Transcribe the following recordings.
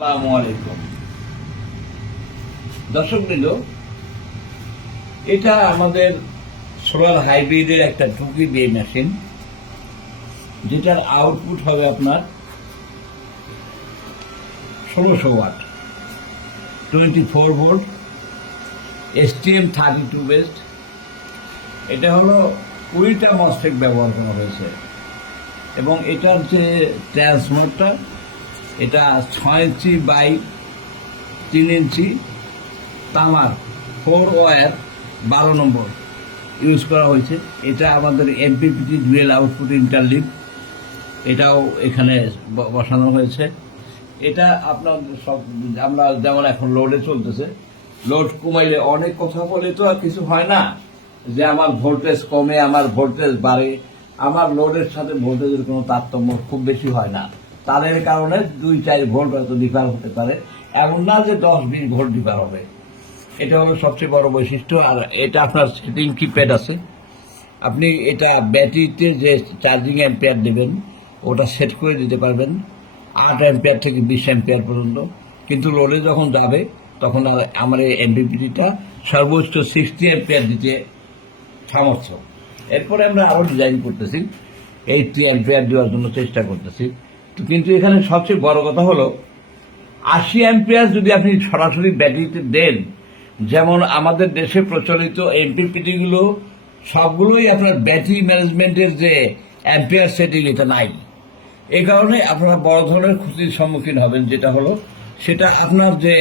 আসসালামু আলাইকুম দর্শকবৃন্দ, এটা আমাদের সোলার হাইব্রিডের একটা টুকি দিয়ে মেশিন, যেটার আউটপুট হবে আপনার 1600 ওয়াট 24 ভোল্ট STM32 বেসড। এটা হলো 20টা মসফেট ব্যবহার করা হয়েছে এবং এটার যে ট্রান্সফর্মারটা, এটা 6 ইঞ্চি বাই 3 ইঞ্চি তামার 4 ওয়্যার 12 নম্বর ইউজ করা হয়েছে। এটা আমাদের এমপিপিটি ডুয়েল আউটপুট ইন্টারলিভ, এটাও এখানে বসানো হয়েছে। এটা আপনার সব আমরা যেমন এখন লোডে চলতেছে, লোড কমাইলে অনেক কথা বলে তো আর কিছু হয় না যে আমার ভোল্টেজ কমে আমার ভোল্টেজ বাড়ে। আমার লোডের সাথে ভোল্টেজের কোনো তারতম্য খুব বেশি হয় না, তাদের কারণে 2-4 ভোল্ট হয়তো ডিফার হতে পারে, এমন না যে 10-20 ভোল্ট ডিফার হবে। এটা হলো সবচেয়ে বড় বৈশিষ্ট্য। আর এটা আপনার সেটিং কিপ্যাড আছে, আপনি এটা ব্যাটারিতে যে চার্জিং অ্যাম্পিয়ার দেবেন ওটা সেট করে দিতে পারবেন 8 অ্যাম্পিয়ার থেকে 20 অ্যাম্পিয়ার পর্যন্ত। কিন্তু লোডে যখন যাবে তখন আমার এই এমপিপিটিটা সর্বোচ্চ 60 অ্যাম্পিয়ার দিতে সামর্থ্য। এরপরে আমরা আরও ডিজাইন করতেছি, 80 অ্যাম্পিয়ার দেওয়ার জন্য চেষ্টা করতেছি। তো কিন্তু এখানে সবচেয়ে বড় কথা হলো 80 অ্যাম্পিয়ার যদি আপনি সরাসরি ব্যাটারিতে দেন, যেমন আমাদের দেশে প্রচলিত এমপিপিটিগুলো সবগুলোই আপনার ব্যাটারি ম্যানেজমেন্টের যে অ্যাম্পিয়ার সেটিং এটা নাই। এই কারণে আপনারা বড় ধরনের ক্ষতির সম্মুখীন হবেন, যেটা হলো সেটা আপনার যে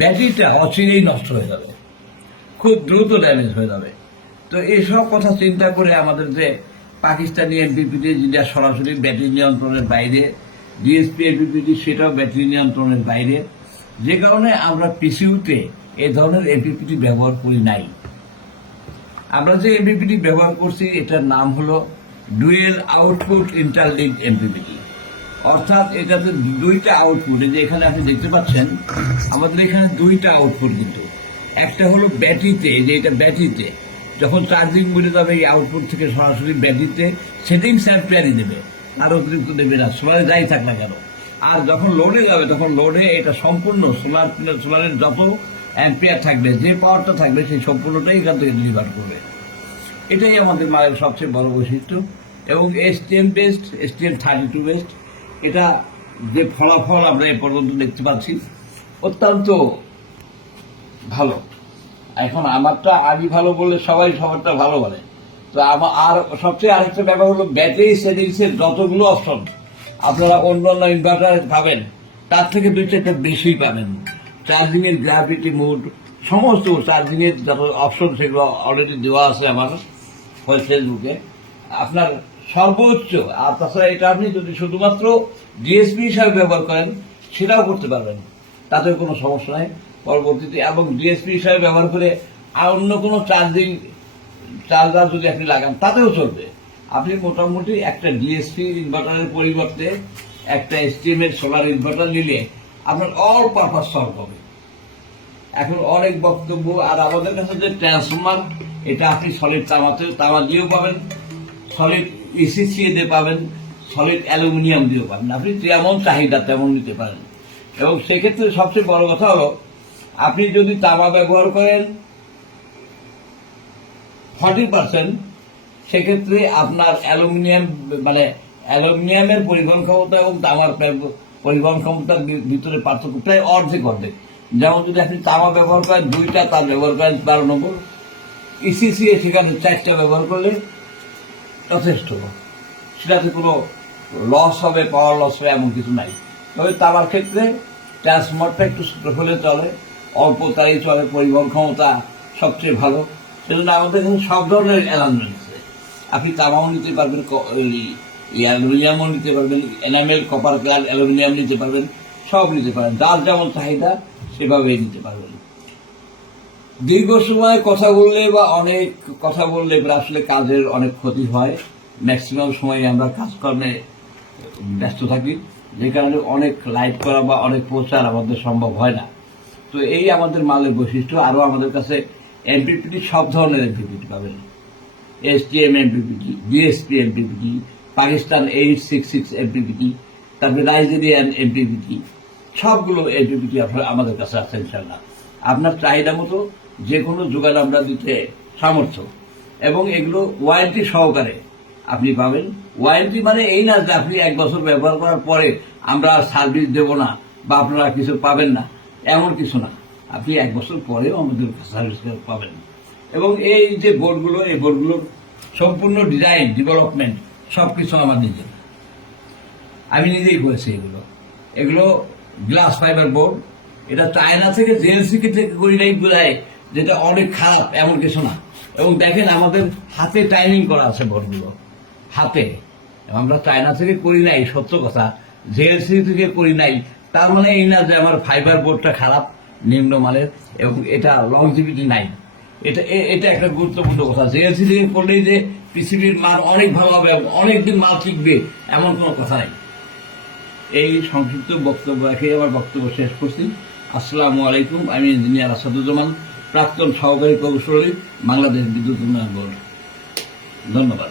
ব্যাটারিটা অচিরেই নষ্ট হয়ে যাবে, খুব দ্রুত ড্যামেজ হয়ে যাবে। তো এইসব কথা চিন্তা করে আমাদের যে পাকিস্তানি এমপিপিটি, যেটা সরাসরি ব্যাটারি নিয়ন্ত্রণের বাইরে, ডিএসপি এমপিপিটি সেটাও ব্যাটারি নিয়ন্ত্রণের বাইরে, যে কারণে আমরা পিসিউতে এই ধরনের এমপিপিটি ব্যবহার করি নাই। আমরা যে এমপিপিটি ব্যবহার করছি এটার নাম হলো ডুয়েল আউটপুট ইন্টারলিভ এমপিপিটি, অর্থাৎ এটাতে 2টা আউটপুট। যে এখানে আপনি দেখতে পাচ্ছেন আমাদের এখানে 2টা আউটপুট, কিন্তু একটা হলো ব্যাটারিতে, যে এটা ব্যাটারিতে যখন চার্জিং বলে যাবে এই আউটপুট থেকে সরাসরি ব্যাটারিতে সেটিংস অ্যাম্পিয়ারই দেবে, আর অতিরিক্ত দেবে না, সোলারে যাই থাক না কেন। আর যখন লোডে যাবে তখন লোডে এটা সম্পূর্ণ সোলারের যত অ্যাম্পিয়ার থাকবে, যে পাওয়ারটা থাকবে সেই সম্পূর্ণটাই এখান থেকে ডেলিভার করবে। এটাই আমাদের মালের সবচেয়ে বড় বৈশিষ্ট্য। এবং STM32 বেসড, এটা যে ফলাফল আমরা এ পর্যন্ত দেখতে পাচ্ছি অত্যন্ত ভালো। এখন আমারটা আগে ভালো বললে সবাই সবারটা ভালো বলে। তো আর সবচেয়ে আরেকটা ব্যাপার হলো ব্যাটারি সেটিংসের যতগুলো অপশন আপনারা অন্যান্য ইনভার্টারে পাবেন তার থেকে 2-4টা বেশি পাবেন। চার্জিং এর গ্র্যাভিটি মোড, সমস্ত চার্জিং এর যত অপশন সেগুলো অলরেডি দেওয়া আছে আমার ফেসবুকে। আপনার সর্বোচ্চ, আর তাছাড়া এটা আপনি যদি শুধুমাত্র ডিএসপি হিসাবে ব্যবহার করেন সেটাও করতে পারবেন, তাতে কোনো সমস্যা নেই পরবর্তীতে। এবং ডিএসপি হিসাবে ব্যবহার করে আর অন্য কোনো চার্জার যদি আপনি লাগান তাতেও চলবে। আপনি মোটামুটি একটা ডিএসপি ইনভার্টারের পরিবর্তে একটা STM এর সোলার ইনভার্টার নিলে আপনার অল পারপাস সলভ হবে। এখন অনেক বক্তব্য। আর আমাদের কাছে যে ট্রান্সফর্মার, এটা আপনি সলিড তামা দিয়েও পাবেন, সলিড ECC দিয়ে পাবেন, সলিড অ্যালুমিনিয়াম দিয়েও পাবেন। আপনি যেমন চাহিদা তেমন নিতে পারেন। এবং সেক্ষেত্রে সবচেয়ে বড় কথা হলো আপনি যদি তামা ব্যবহার করেন 40%, সেক্ষেত্রে আপনার অ্যালুমিনিয়ামের পরিবহন ক্ষমতা এবং তামার পরিবহন ক্ষমতার ভিতরে পার্থক্য প্রায় অর্ধেক। যেমন যদি আপনি তামা ব্যবহার করেন 2টা, তার ব্যবহার করেন 12 নম্বর, ECC সেখানে 4টা ব্যবহার করলে যথেষ্ট, সেটাতে কোনো লস হবে, পাওয়ার লস হবে এমন কিছু নাই। তবে তামার ক্ষেত্রে ট্রান্সফর্মারটা একটু ছোট হলে চলে, অল্প তাই চলে, পরিবহন ক্ষমতা সবচেয়ে ভালো। সেজন্য আমাদের এখানে সব ধরনের অ্যালাইনমেন্ট আছে। আপনি তামাও নিতে পারবেন, অ্যালুমিনিয়ামও নিতে পারবেন, এনামেল, কপার ক্লাড, অ্যালুমিনিয়াম নিতে পারবেন, সব নিতে পারেন, যার যেমন চাহিদা সেভাবেই নিতে পারবেন। দীর্ঘ সময় কথা বললে বা অনেক কথা বললে আসলে কাজের অনেক ক্ষতি হয়। ম্যাক্সিমাম সময় আমরা কাজকর্মে ব্যস্ত থাকি, যে কারণে অনেক লাইট করা বা অনেক প্রচার আমাদের সম্ভব হয় না। তো এই আমাদের মালের বৈশিষ্ট্য। আরও আমাদের কাছে এমপিপিটি সব ধরনের এমপিপিটি পাবেন, STM MPPT, DSP MPPT, Pakistan 866 MPPT, তারপরে নাইজেরিয়ান এমপিপিটি, সবগুলো এলপিপিটি আপনার আমাদের কাছে আছে ইনশাল্লাহ। আপনার চাহিদা মতো যে কোনো যোগান আমরা দিতে সামর্থ্য, এবং এগুলো ওয়ারেন্টি সহকারে আপনি পাবেন। ওয়ারেন্টি মানে এই না যে আপনি 1 বছর ব্যবহার করার পরে আমরা সার্ভিস দেব না বা আপনারা কিছু পাবেন না, এমন কিছু না। আপনি 1 বছর পরেও আমাদের সার্ভিস পাবেন। এবং এই যে বোর্ডগুলো, এই বোর্ডগুলোর সম্পূর্ণ ডিজাইন, ডেভেলপমেন্ট সবকিছু আমার নিজের, আমি নিজেই করেছি। এগুলো গ্লাস ফাইবার বোর্ড। এটা চায়না থেকে জেএলসি থেকে করি নাই বোঝায় যেটা অনেক খারাপ, এমন কিছু না। এবং দেখেন আমাদের হাতে টাইমিং করা আছে বোর্ডগুলো, হাতে। আমরা চায়না থেকে করি নাই, সত্য কথা, জেএলসি থেকে করি নাই। তার মানে এই না যে আমার ফাইবার বোর্ডটা খারাপ, নিম্নমানের, এবং এটা লংজিভিটি নাই। এটা একটা গুরুত্বপূর্ণ কথা। জেএলসি থেকে করলেই যে পৃথিবীর মাল অনেক ভালো হবে, অনেকদিন মাল টিকবে, এমন কোনো কথা নাই। এই সংক্ষিপ্ত বক্তব্য রেখে আমার বক্তব্য শেষ করছি। আসসালামু আলাইকুম। আমি ইঞ্জিনিয়ার আসাদুজ্জামান, প্রাক্তন সহকারী প্রকৌশলী, বাংলাদেশ বিদ্যুৎ উন্নয়ন বোর্ড। ধন্যবাদ।